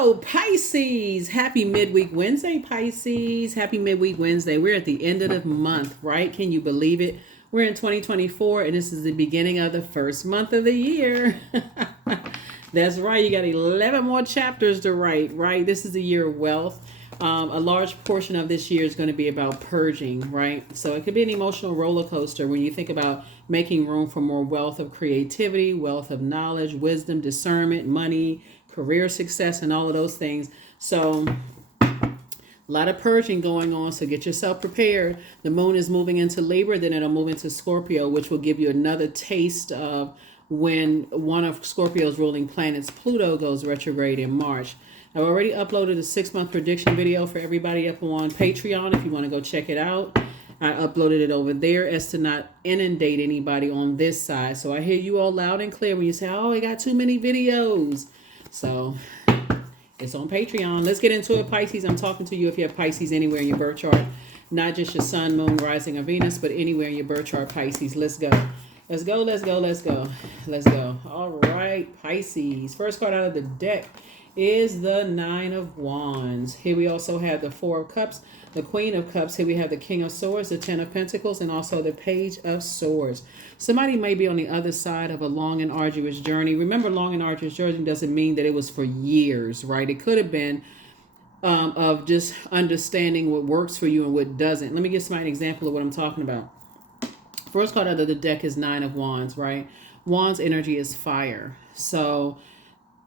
So, Pisces, happy midweek Wednesday, Pisces. Happy midweek Wednesday. We're at the end of the month, right? Can you believe it? We're in 2024, and this is the beginning of the first month of the year. That's right. You got 11 more chapters to write, right? This is the year of wealth. A large portion of this year is going to be about purging, right? So it could be an emotional roller coaster when you think about making room for more wealth of creativity, wealth of knowledge, wisdom, discernment, money, career success, and all of those things. So a lot of purging going on, so get yourself prepared. The moon is moving into Libra, then it'll move into Scorpio, which will give you another taste of when one of Scorpio's ruling planets, Pluto, goes retrograde in March. I've already uploaded a 6-month prediction video for everybody up on Patreon if you want to go check it out. I uploaded it over there as to not inundate anybody on this side. So I hear you all loud and clear when you say, oh, I got too many videos. So it's on Patreon. Let's get into it, Pisces. I'm talking to you if you have Pisces anywhere in your birth chart. Not just your sun, moon, rising, or Venus, but anywhere in your birth chart, Pisces. Let's go. Let's go, let's go, let's go. Let's go. All right, Pisces. First card out of the deck is the Nine of Wands. Here we also have the Four of Cups, the Queen of Cups. Here we have the King of Swords, the Ten of Pentacles, and also the Page of Swords. Somebody may be on the other side of a long and arduous journey. Remember, long and arduous journey doesn't mean that it was for years, right? It could have been of just understanding what works for you and what doesn't. Let me give somebody an example of what I'm talking about. First card out of the deck is Nine of Wands, right? Wands energy is fire. So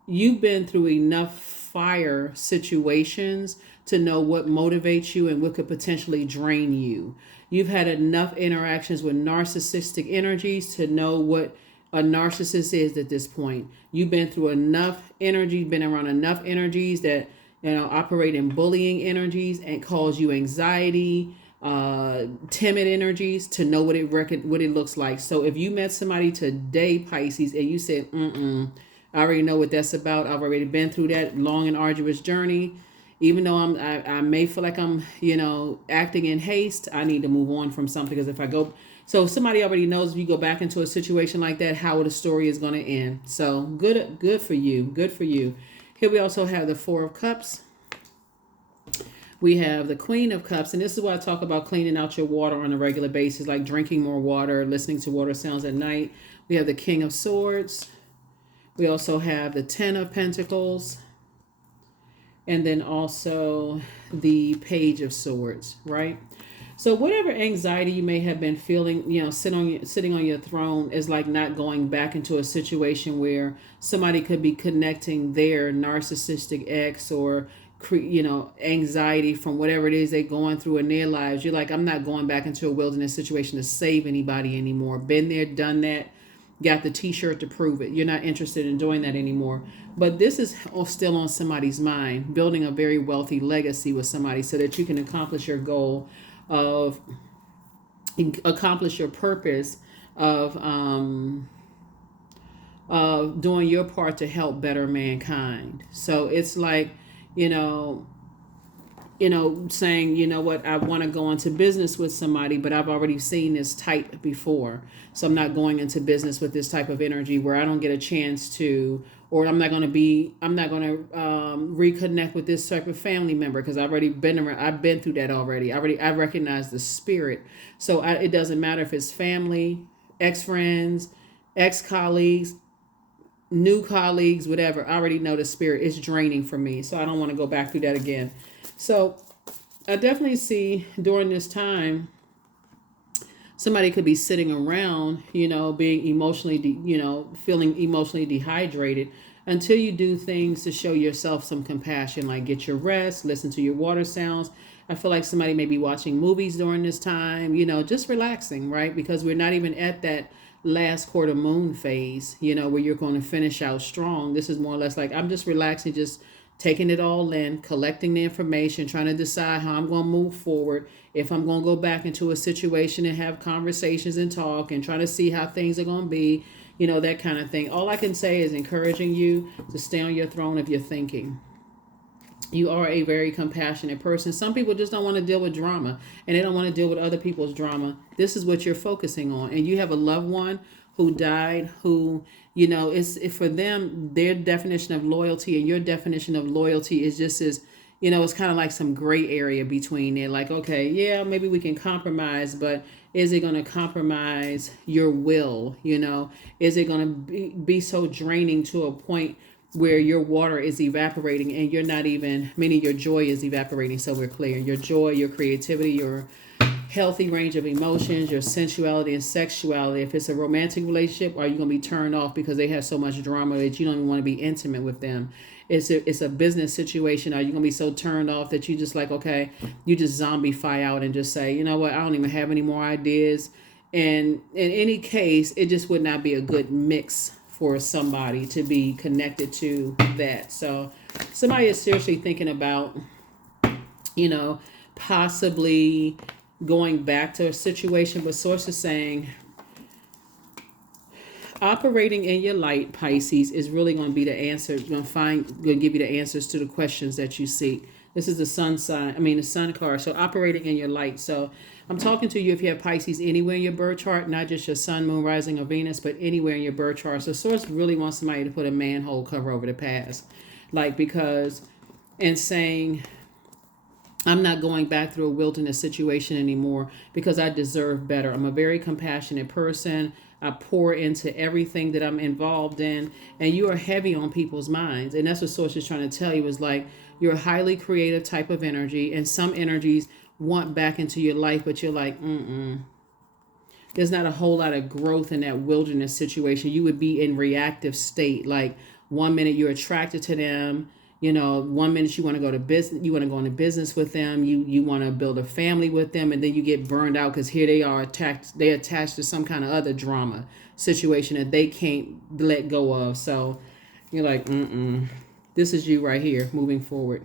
you've been through enough fire situations to know what motivates you and what could potentially drain you. You've had enough interactions with narcissistic energies to know what a narcissist is at this point. You've been through enough energy, been around enough energies that, operate in bullying energies and cause you anxiety, timid energies, to know what it looks like. So if you met somebody today, Pisces, and you said, I already know what that's about. I've already been through that long and arduous journey. Even though I may feel like I'm, acting in haste, I need to move on from something. Because if somebody already knows if you go back into a situation like that, how the story is going to end. So good for you. Good for you. Here we also have the Four of Cups. We have the Queen of Cups, and this is why I talk about cleaning out your water on a regular basis, like drinking more water, listening to water sounds at night. We have the King of Swords. We also have the Ten of Pentacles, and then also the Page of Swords, right? So whatever anxiety you may have been feeling, sitting on your throne is like not going back into a situation where somebody could be connecting their narcissistic ex or, anxiety from whatever it is they're going through in their lives. You're like, I'm not going back into a wilderness situation to save anybody anymore. Been there, done that. Got the t-shirt to prove it. You're not interested in doing that anymore. But this is still on somebody's mind, building a very wealthy legacy with somebody so that you can accomplish your goal accomplish your purpose of doing your part to help better mankind. So it's like, saying, what, I want to go into business with somebody, but I've already seen this type before. So I'm not going into business with this type of energy where I don't get a chance to, or I'm not going to reconnect with this type of family member because I've been through that already. I recognize the spirit. So it doesn't matter if it's family, ex-friends, ex-colleagues, new colleagues, whatever. I already know the spirit is draining for me. So I don't want to go back through that again. So I definitely see during this time, somebody could be sitting around, being emotionally, feeling emotionally dehydrated until you do things to show yourself some compassion, like get your rest, listen to your water sounds. I feel like somebody may be watching movies during this time, just relaxing, right? Because we're not even at that last quarter moon phase, where you're going to finish out strong. This is more or less like I'm just relaxing, just taking it all in, collecting the information, trying to decide how I'm going to move forward, if I'm going to go back into a situation and have conversations and talk and trying to see how things are going to be, that kind of thing. All I can say is encouraging you to stay on your throne of your thinking. You are a very compassionate person. Some people just don't want to deal with drama and they don't want to deal with other people's drama. This is what you're focusing on. And you have a loved one who died, who It's for them, their definition of loyalty and your definition of loyalty is just as, it's kind of like some gray area between it. Like, okay, yeah, maybe we can compromise, but is it going to compromise your will? Is it going to be so draining to a point where your water is evaporating and you're not even, meaning your joy is evaporating? So we're clear. Your joy, your creativity, your healthy range of emotions, your sensuality and sexuality. If it's a romantic relationship, are you going to be turned off because they have so much drama that you don't even want to be intimate with them? It's a business situation. Are you going to be so turned off that you just like, okay, you just zombify out and just say, you know what, I don't even have any more ideas. And in any case, it just would not be a good mix for somebody to be connected to that. So somebody is seriously thinking about, possibly going back to a situation, but source is saying operating in your light, Pisces, is really going to be the answer. It's going to give you the answers to the questions that you seek. This is the sun sign. The sun card. So operating in your light. So I'm talking to you if you have Pisces anywhere in your birth chart, not just your sun, moon, rising, or Venus, but anywhere in your birth chart. So source really wants somebody to put a manhole cover over the past, and saying, I'm not going back through a wilderness situation anymore because I deserve better. I'm a very compassionate person. I pour into everything that I'm involved in, and you are heavy on people's minds. And that's what Source is trying to tell you, is like you're a highly creative type of energy, and some energies want back into your life, but you're like, there's not a whole lot of growth in that wilderness situation. You would be in reactive state. Like 1 minute you're attracted to them. 1 minute you want to go to business, you want to go into business with them, you want to build a family with them, and then you get burned out because here they are attached to some kind of other drama situation that they can't let go of. So you're like, this is you right here moving forward.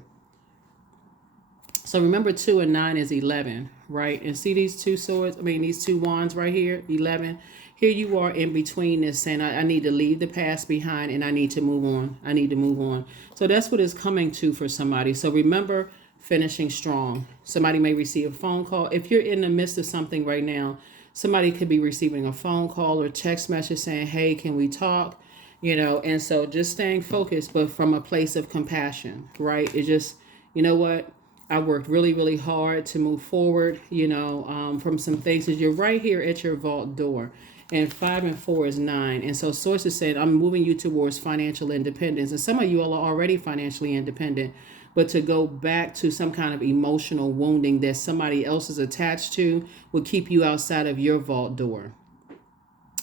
So remember 2 and 9 is 11, right? And see these two swords, these two wands right here, 11. Here you are in between this saying, I need to leave the past behind and I need to move on. I need to move on. So that's what it's coming to for somebody. So remember, finishing strong. Somebody may receive a phone call. If you're in the midst of something right now, somebody could be receiving a phone call or text message saying, hey, can we talk? And so just staying focused, but from a place of compassion, right? It's just, you know what? I worked really, really hard to move forward, from some things. You're right here at your vault door. And 5 and 4 is 9. And so sources said, I'm moving you towards financial independence. And some of you all are already financially independent. But to go back to some kind of emotional wounding that somebody else is attached to will keep you outside of your vault door.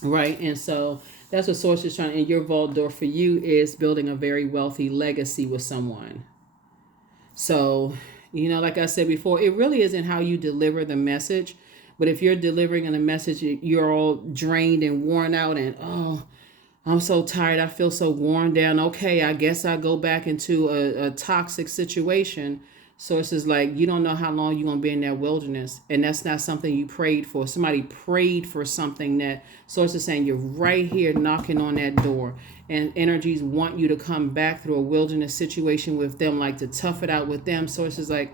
Right? And so that's what source is trying. And your vault door for you is building a very wealthy legacy with someone. So, like I said before, it really isn't how you deliver the message. But if you're delivering a message, you're all drained and worn out and, I'm so tired. I feel so worn down. Okay, I guess I go back into a toxic situation. Sources like, you don't know how long you're going to be in that wilderness. And that's not something you prayed for. Somebody prayed for something that sources saying you're right here knocking on that door. And energies want you to come back through a wilderness situation with them, like to tough it out with them. Sources like,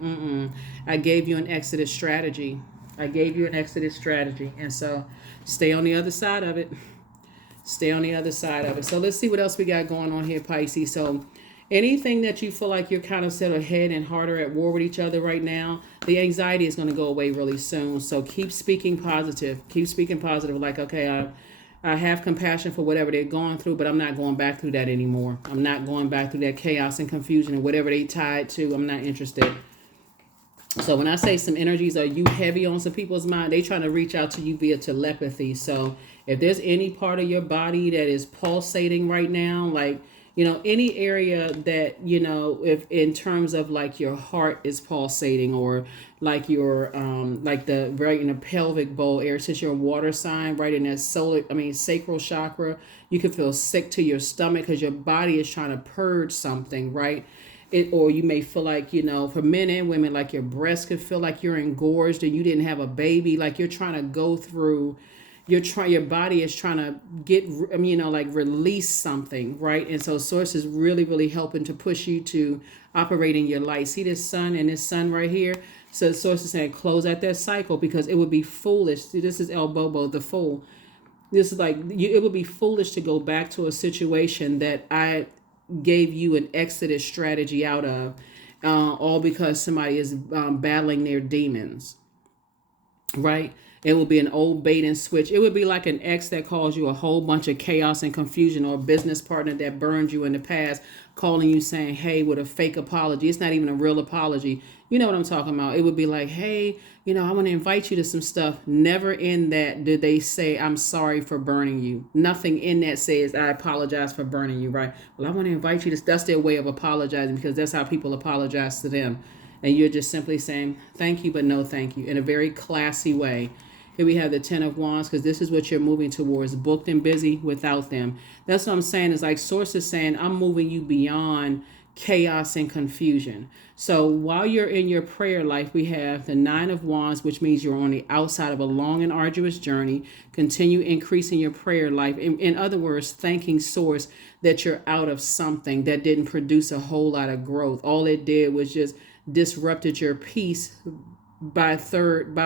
I gave you an exodus strategy. And so stay on the other side of it. So let's see what else we got going on here, Pisces. So anything that you feel like you're kind of set ahead and harder at war with each other right now, the anxiety is going to go away really soon. So keep speaking positive. Like, okay, I have compassion for whatever they're going through, but I'm not going back through that anymore. I'm not going back through that chaos and confusion and whatever they tied to. I'm not interested. So when I say some energies are you heavy on some people's mind, they trying to reach out to you via telepathy. So if there's any part of your body that is pulsating right now, like, any area that, if in terms of like your heart is pulsating, or like your, like the right in the pelvic bowl area, since you're a water sign, right in that sacral chakra, you can feel sick to your stomach because your body is trying to purge something, right? Or you may feel like, for men and women, like your breast could feel like you're engorged and you didn't have a baby, like you're trying to go through, your body is trying to get, release something, right? And so source is really, really helping to push you to operate in your light. See this sun and this sun right here? So the source is saying close out that cycle, because it would be foolish. See, this is El Bobo, the fool. This is like it would be foolish to go back to a situation that I gave you an exodus strategy out of, all because somebody is battling their demons, right? It will be an old bait and switch. It would be like an ex that caused you a whole bunch of chaos and confusion, or a business partner that burned you in the past, calling you saying, hey, with a fake apology. It's not even a real apology. You know what I'm talking about. It would be like, hey, I want to invite you to some stuff. Never in that did they say, I'm sorry for burning you. Nothing in that says, I apologize for burning you, right? Well, I want to invite you to, that's their way of apologizing, because that's how people apologize to them. And you're just simply saying, thank you, but no thank you, in a very classy way. Here we have the 10 of Wands, because this is what you're moving towards, booked and busy without them. That's what I'm saying, is like Source is saying, I'm moving you beyond chaos and confusion. So while you're in your prayer life, we have the 9 of Wands, which means you're on the outside of a long and arduous journey. Continue increasing your prayer life. In other words, thanking Source that you're out of something that didn't produce a whole lot of growth. All it did was just disrupted your peace by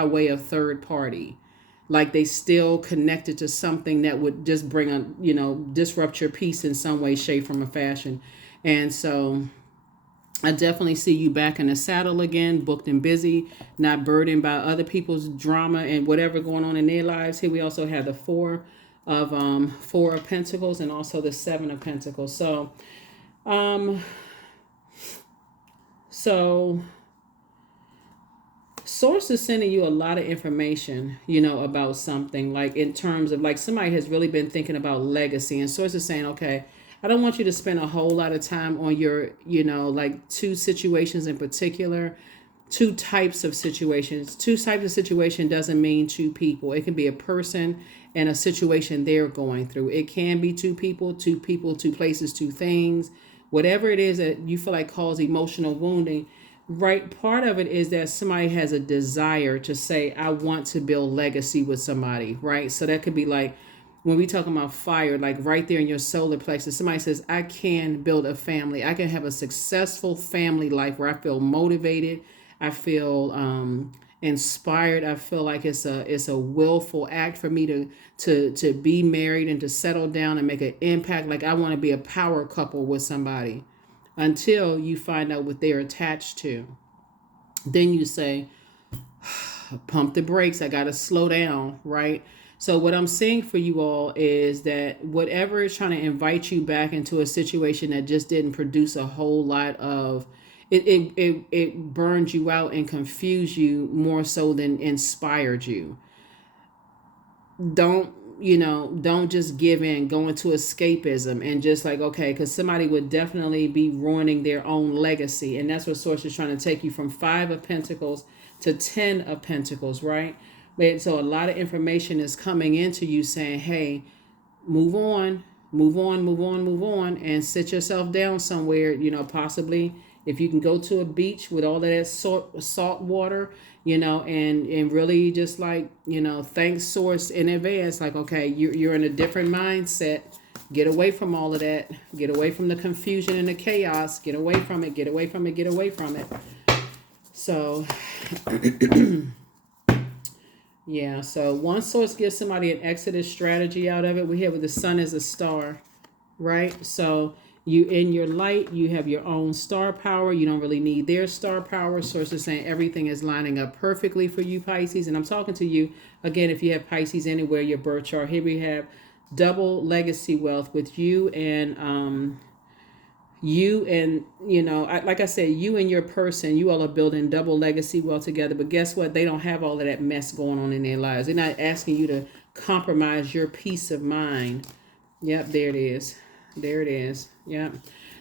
way of third party. Like they still connected to something that would just bring disrupt your peace in some way, shape, form, or fashion. And so I definitely see you back in the saddle again, booked and busy, not burdened by other people's drama and whatever going on in their lives. Here we also have the Four of Pentacles, and also the 7 of Pentacles. So Source is sending you a lot of information, about something, like in terms of like somebody has really been thinking about legacy, and Source is saying, okay, I don't want you to spend a whole lot of time on your, like two situations in particular, two types of situations. Two types of situation doesn't mean two people. It can be a person and a situation they're going through. It can be two people, two places, two things, whatever it is that you feel like cause emotional wounding. Right, part of it is that somebody has a desire to say, I want to build legacy with somebody, right? So that could be like, when we talk about fire, like right there in your solar plexus, somebody says, I can build a family. I can have a successful family life where I feel motivated. I feel inspired. I feel like it's a willful act for me to be married and to settle down and make an impact. Like I want to be a power couple with somebody, until you find out what they're attached to. Then you say, pump the brakes. I got to slow down, right? So what I'm saying for you all is that whatever is trying to invite you back into a situation that just didn't produce a whole lot of, it burned you out and confused you more so than inspired you. Don't just give in, go into escapism and just like, okay, because somebody would definitely be ruining their own legacy. And that's what Source is trying to take you from 5 of Pentacles to 10 of Pentacles, right? So a lot of information is coming into you saying, hey, move on, and sit yourself down somewhere, possibly if you can go to a beach with all of that salt water, and really just like, thank Source in advance. Like, okay, you're in a different mindset. Get away from all of that. Get away from the confusion and the chaos. Get away from it. Get away from it. Get away from it. So, yeah. So one Source gives somebody an exodus strategy out of it. We have with the sun as a star, right? So you in your light, you have your own star power. You don't really need their star power. Source is saying everything is lining up perfectly for you, Pisces. And I'm talking to you again, if you have Pisces anywhere, your birth chart. Here we have double legacy wealth with you and like I said, you and your person, you all are building double legacy wealth together. But guess what? They don't have all of that mess going on in their lives. They're not asking you to compromise your peace of mind. Yep, there it is. There it is. Yeah.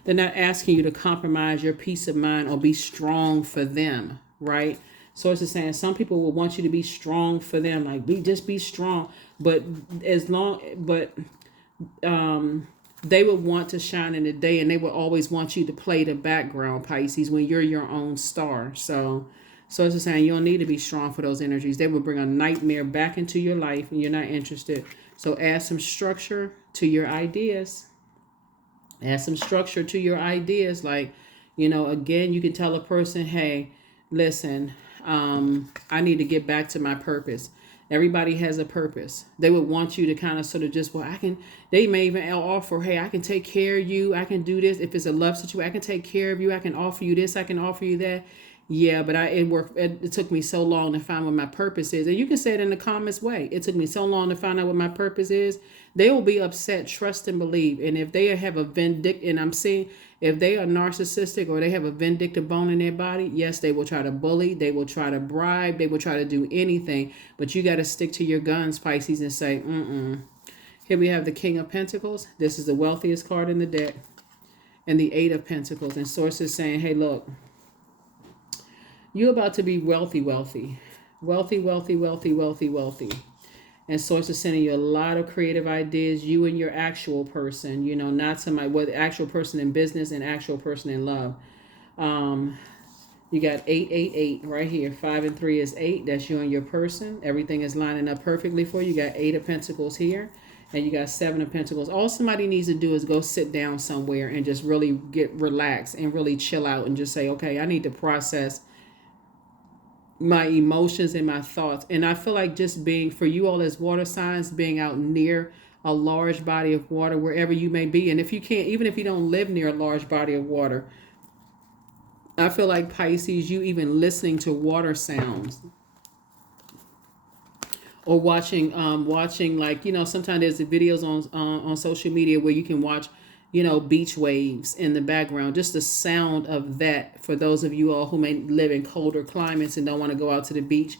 They're not asking you to compromise your peace of mind or be strong for them, right? Source is saying some people will want you to be strong for them, like just be strong. But they would want to shine in the day, and they would always want you to play the background, Pisces, when you're your own star. So it's saying you don't need to be strong for those energies. They will bring a nightmare back into your life, and you're not interested. So add some structure to your ideas. Add some structure to your ideas. Like, again, you can tell a person, hey, listen, I need to get back to my purpose. Everybody has a purpose. They would want you to kind of sort of just, well, they may even offer, hey, I can take care of you. I can do this. If it's a love situation, I can take care of you. I can offer you this. I can offer you that. Yeah, but it took me so long to find what my purpose is. And you can say it in the calmest way. It took me so long to find out what my purpose is. They will be upset, trust and believe. And if they have a vindictive, and I'm seeing if they are narcissistic or they have a vindictive bone in their body, yes, they will try to bully, they will try to bribe, they will try to do anything. But you got to stick to your guns, Pisces, and say, Here we have the King of Pentacles. This is the wealthiest card in the deck. And the Eight of Pentacles. And sources saying, hey, look, you're about to be wealthy, wealthy. Wealthy, wealthy, wealthy, wealthy, wealthy. And sources sending you a lot of creative ideas. You and your actual person, not somebody, whether actual person in business and actual person in love. You got 888 right here. 5 and 3 is 8. That's you and your person. Everything is lining up perfectly for you. You got 8 of Pentacles here. And you got 7 of Pentacles. All somebody needs to do is go sit down somewhere and just really get relaxed and really chill out and just say, okay, I need to process my emotions and my thoughts. And I feel like just being, for you all as water signs, being out near a large body of water, wherever you may be. And if you can't, even if you don't live near a large body of water, I feel like Pisces, you even listening to water sounds or watching like, sometimes there's the videos on social media where you can watch, beach waves in the background. Just the sound of that, for those of you all who may live in colder climates and don't want to go out to the beach,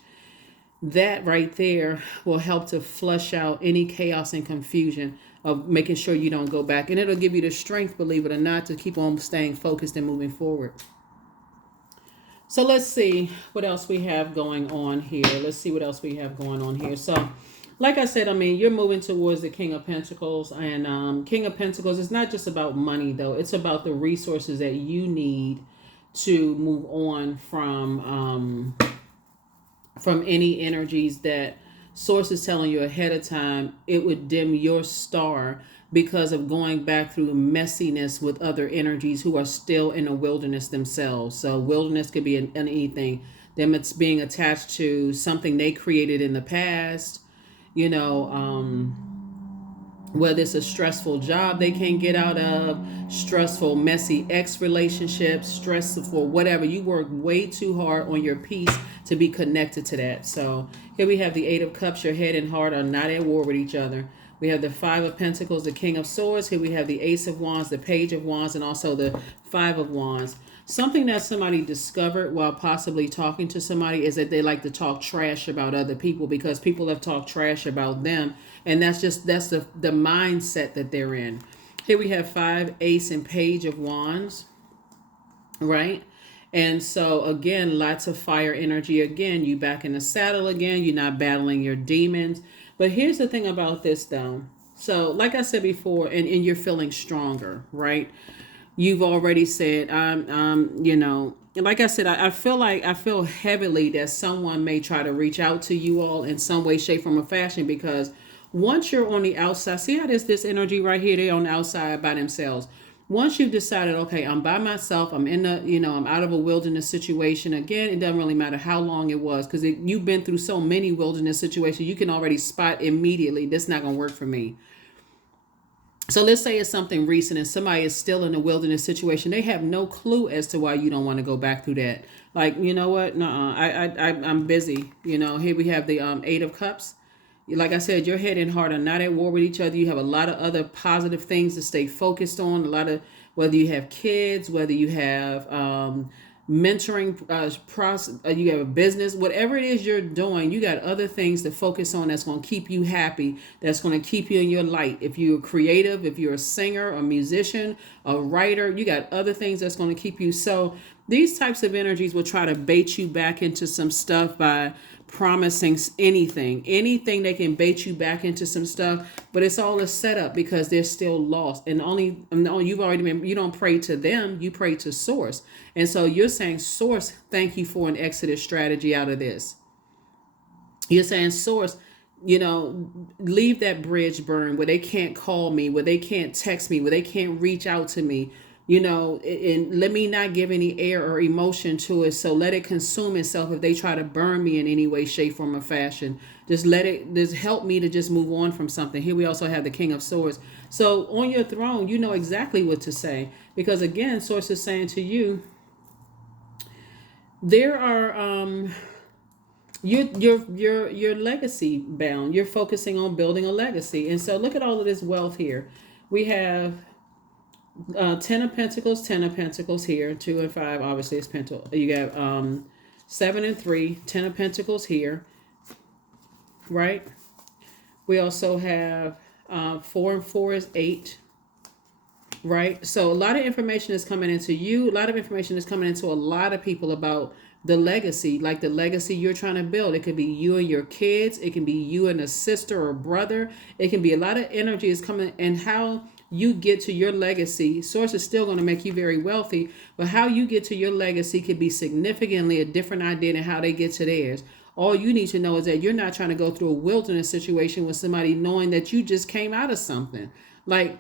that right there will help to flush out any chaos and confusion of making sure you don't go back. And it'll give you the strength, believe it or not, to keep on staying focused and moving forward. So let's see what else we have going on here. So like I said, you're moving towards the King of Pentacles. And King of Pentacles is not just about money, though. It's about the resources that you need to move on from any energies that Source is telling you ahead of time. It would dim your star because of going back through messiness with other energies who are still in a wilderness themselves. So wilderness could be in anything. Them it's being attached to something they created in the past, whether it's a stressful job they can't get out of, stressful, messy ex relationships, stressful, whatever. You work way too hard on your peace to be connected to that. So here we have the Eight of Cups. Your head and heart are not at war with each other. We have the Five of Pentacles, the King of Swords. Here we have the Ace of Wands, the Page of Wands, and also the Five of Wands. Something that somebody discovered while possibly talking to somebody is that they like to talk trash about other people because people have talked trash about them. And that's the mindset that they're in. Here we have 5, Ace, and Page of Wands, right? And so again, lots of fire energy. Again, you back in the saddle again. You're not battling your demons. But here's the thing about this, though. So like I said before, and you're feeling stronger, right? You've already said, like I said, I feel heavily that someone may try to reach out to you all in some way, shape, form, or fashion, because once you're on the outside, see how there's this energy right here, they're on the outside by themselves. Once you've decided, okay, I'm by myself, I'm in I'm out of a wilderness situation. Again, it doesn't really matter how long it was, because you've been through so many wilderness situations, you can already spot immediately, this is not going to work for me. So let's say it's something recent and somebody is still in a wilderness situation. They have no clue as to why you don't want to go back through that. Like, you know what? I'm busy. Here we have the Eight of Cups. Like I said, your head and heart are not at war with each other. You have a lot of other positive things to stay focused on. A lot of, whether you have kids, whether you have mentoring process, you have a business, whatever it is you're doing, you got other things to focus on that's going to keep you happy, that's going to keep you in your light. If you're creative, if you're a singer, a musician, a writer, you got other things that's going to keep you. So these types of energies will try to bait you back into some stuff by promising anything they can bait you back into some stuff, but it's all a setup because they're still lost. And only you've already been, you don't pray to them, you pray to Source. And so you're saying, Source, thank you for an exodus strategy out of this. You're saying, Source, leave that bridge burn where they can't call me, where they can't text me, where they can't reach out to me. And let me not give any air or emotion to it. So let it consume itself. If they try to burn me in any way, shape, form, or fashion, just help me to just move on from something. Here we also have the King of Swords. So on your throne, you know exactly what to say. Because again, Source is saying to you, there are you're legacy bound. You're focusing on building a legacy. And so look at all of this wealth here. We have 10 of Pentacles here, 2 and 5, obviously it's Pentacle. You got 7 and 3, 10 of Pentacles here, right? We also have 4 and 4 is 8, right? So a lot of information is coming into you. A lot of information is coming into a lot of people about the legacy, like the legacy you're trying to build. It could be you and your kids. It can be you and a sister or brother. It can be a lot of energy is coming, and how you get to your legacy. Source is still going to make you very wealthy, but how you get to your legacy could be significantly a different idea than how they get to theirs. All you need to know is that you're not trying to go through a wilderness situation with somebody knowing that you just came out of something. Like,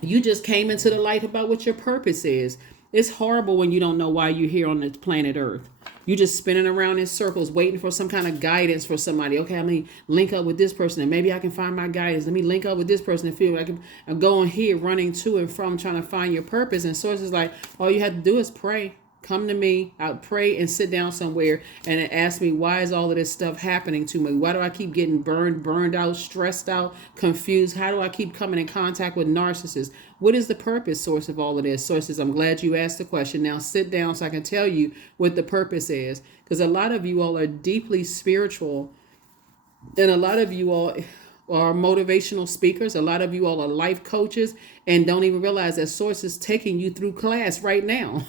you just came into the light about what your purpose is. It's horrible when you don't know why you're here on the planet Earth. You just spinning around in circles waiting for some kind of guidance for somebody. Okay, let me link up with this person and maybe I can find my guidance. Let me link up with this person and feel like I'm going here, running to and from, trying to find your purpose. And Source is like, all you have to do is pray. Come to me, I'll pray and sit down somewhere and ask me, why is all of this stuff happening to me? Why do I keep getting burned out, stressed out, confused? How do I keep coming in contact with narcissists? What is the purpose, Source, of all of this? Source says, I'm glad you asked the question. Now sit down so I can tell you what the purpose is. Because a lot of you all are deeply spiritual, and a lot of you all are motivational speakers. A lot of you all are life coaches and don't even realize that Source is taking you through class right now.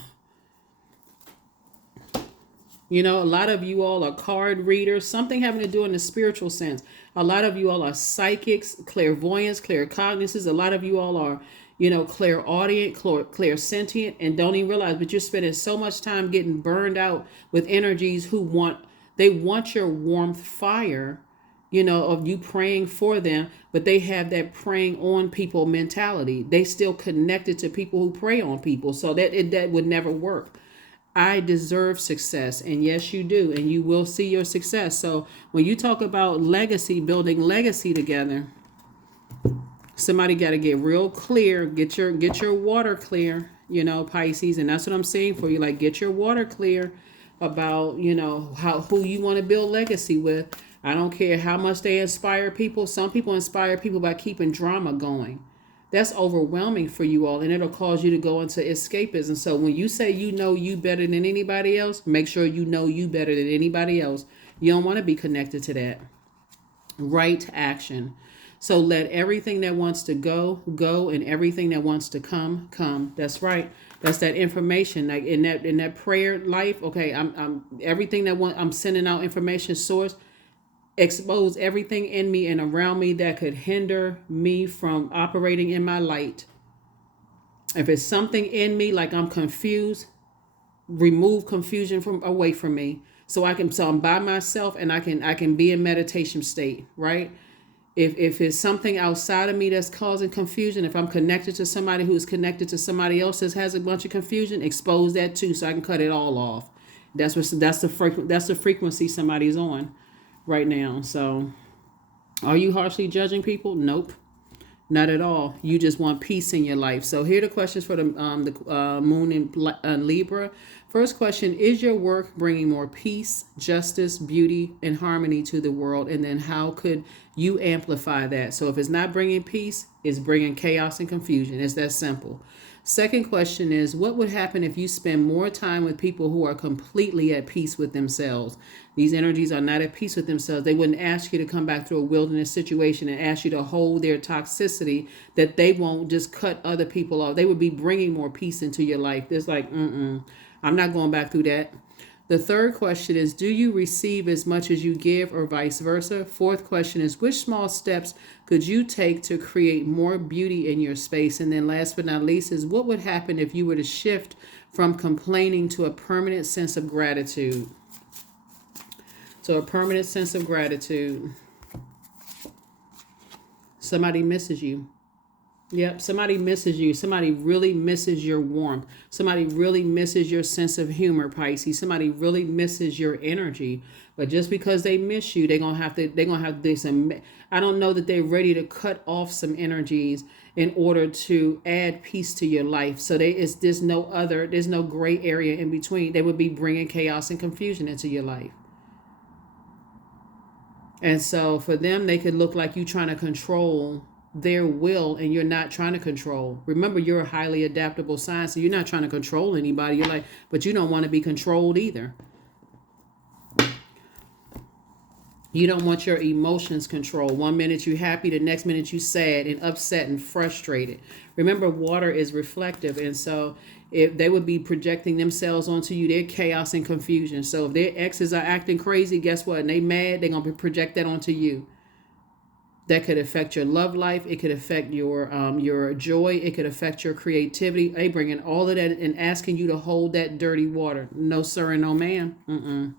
A lot of you all are card readers, something having to do in the spiritual sense. A lot of you all are psychics, clairvoyants, claircognizants. A lot of you all are, clairaudient, clairsentient, and don't even realize, but you're spending so much time getting burned out with energies they want your warmth fire, of you praying for them, but they have that praying on people mentality. They still connected to people who prey on people. So that would never work. I deserve success. And yes, you do. And you will see your success. So when you talk about legacy, building legacy together, somebody got to get real clear. Get your water clear, Pisces. And that's what I'm saying for you. Like, get your water clear about, who you want to build legacy with. I don't care how much they inspire people. Some people inspire people by keeping drama going. That's overwhelming for you all, and it'll cause you to go into escapism. So when you say you know you better than anybody else, make sure you know you better than anybody else. You don't want to be connected to that. Right action. So let everything that wants to go, and everything that wants to come. That's right. That's that information. Like in that prayer life. Okay, I'm everything I'm sending out information. Source, expose everything in me and around me that could hinder me from operating in my light. If it's something in me, like I'm confused, remove confusion away from me. So I'm by myself and I can be in meditation state, right? If it's something outside of me that's causing confusion, if I'm connected to somebody who is connected to somebody else that has a bunch of confusion, expose that too, so I can cut it all off. That's the frequency somebody's on right now. So are you harshly judging people? Nope, not at all. You just want peace in your life. So here are the questions for the moon in Libra. First question, is your work bringing more peace, justice, beauty, and harmony to the world? And then how could you amplify that? So if it's not bringing peace, it's bringing chaos and confusion. It's that simple. Second question is, what would happen if you spend more time with people who are completely at peace with themselves? These energies are not at peace with themselves. They wouldn't ask you to come back through a wilderness situation and ask you to hold their toxicity, that they won't just cut other people off. They would be bringing more peace into your life. There's like, I'm not going back through that. The third question is, do you receive as much as you give, or vice versa? Fourth question is, which small steps could you take to create more beauty in your space? And then last but not least is, what would happen if you were to shift from complaining to a permanent sense of gratitude? So a permanent sense of gratitude. Somebody misses you. Yep, somebody misses you. Somebody really misses your warmth. Somebody really misses your sense of humor, Pisces. Somebody really misses your energy. But just because they miss you, they're gonna have this. I don't know that they're ready to cut off some energies in order to add peace to your life. So there's no gray area in between. They would be bringing chaos and confusion into your life. And so for them, they could look like you trying to control their will and you're not trying to control. Remember, you're a highly adaptable sign, so you're not trying to control anybody. You're like, but you don't want to be controlled either. You don't want your emotions controlled. One minute you're happy, the next minute you sad and upset and frustrated. Remember, water is reflective, and so if they would be projecting themselves onto you, their chaos and confusion. So if their exes are acting crazy, guess what? And they mad, they're gonna project that onto you. That could affect your love life. It could affect your joy. It could affect your creativity. They bringing all of that and asking you to hold that dirty water. No sir and no ma'am.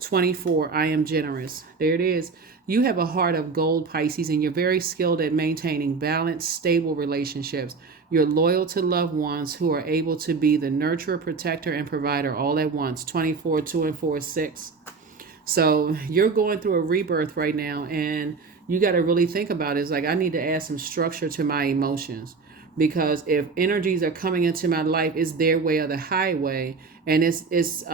24, I am generous. There it is. You have a heart of gold, Pisces, and you're very skilled at maintaining balanced, stable relationships. You're loyal to loved ones who are able to be the nurturer, protector, and provider all at once. 24, 2 and 4, 6. So you're going through a rebirth right now, and you got to really think about it. It's like, I need to add some structure to my emotions, because if energies are coming into my life, it's their way or the highway, and it's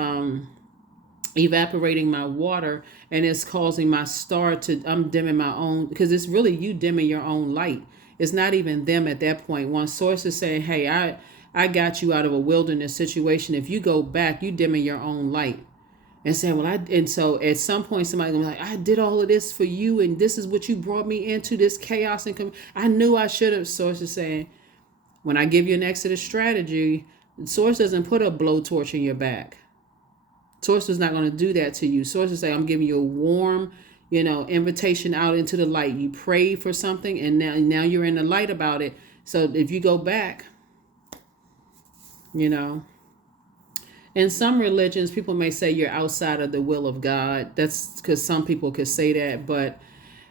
evaporating my water, and it's causing my star to, I'm dimming my own, because it's really you dimming your own light. It's not even them at that point. One source is saying, hey, I got you out of a wilderness situation. If you go back, you dimming your own light. And saying, well, and so at some point somebody gonna be like, I did all of this for you, and this is what you brought me into, this chaos and I knew I should have. Source is saying, when I give you an exodus strategy, source doesn't put a blowtorch in your back. Source is not going to do that to you. Source is saying, I'm giving you a warm, invitation out into the light. You prayed for something, and now you're in the light about it. So if you go back, in some religions, people may say you're outside of the will of God. That's because some people could say that. But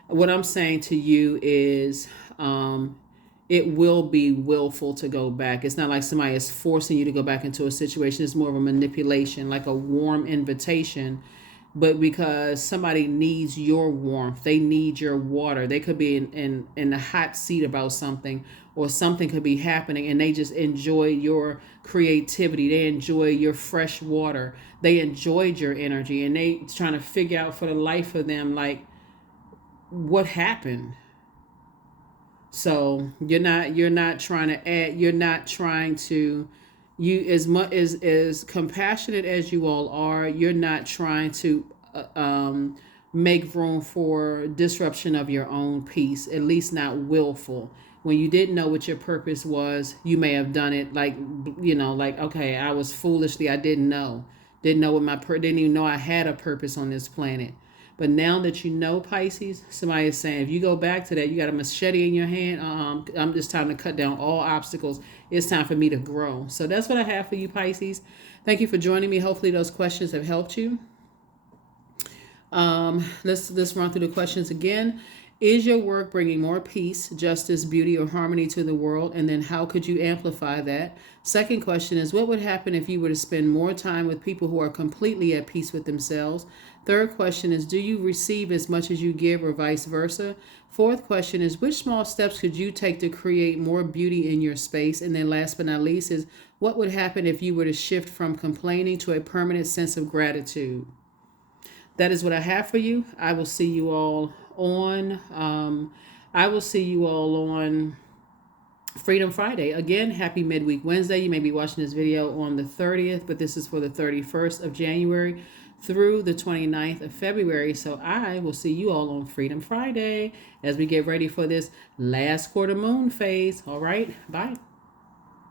what I'm saying to you is it will be willful to go back. It's not like somebody is forcing you to go back into a situation. It's more of a manipulation, like a warm invitation. But because somebody needs your warmth, they need your water. They could be in the hot seat about something, or something could be happening, and they just enjoy your creativity. They enjoy your fresh water. They enjoyed your energy, and they trying to figure out for the life of them, like, what happened. So you're not trying to add. You're not trying to. You, as much as compassionate as you all are, you're not trying to make room for disruption of your own peace, at least not willful. When you didn't know what your purpose was, you may have done it like, okay, I was foolishly, I didn't know what didn't even know I had a purpose on this planet. But now that you know, Pisces, somebody is saying, if you go back to that, you got a machete in your hand. I'm just time to cut down all obstacles. It's time for me to grow. So that's what I have for you, Pisces. Thank you for joining me. Hopefully those questions have helped you. Let's run through the questions again. Is your work bringing more peace, justice, beauty, or harmony to the world? And then how could you amplify that? Second question is, what would happen if you were to spend more time with people who are completely at peace with themselves? Third question is, do you receive as much as you give, or vice versa? Fourth question is, which small steps could you take to create more beauty in your space? And then last but not least is, what would happen if you were to shift from complaining to a permanent sense of gratitude? That is what I have for you. I will see you all on Freedom Friday. Again, happy midweek Wednesday. You may be watching this video on the 30th, but this is for the 31st of January through the 29th of February. So I will see you all on Freedom Friday as we get ready for this last quarter moon phase. All right, bye.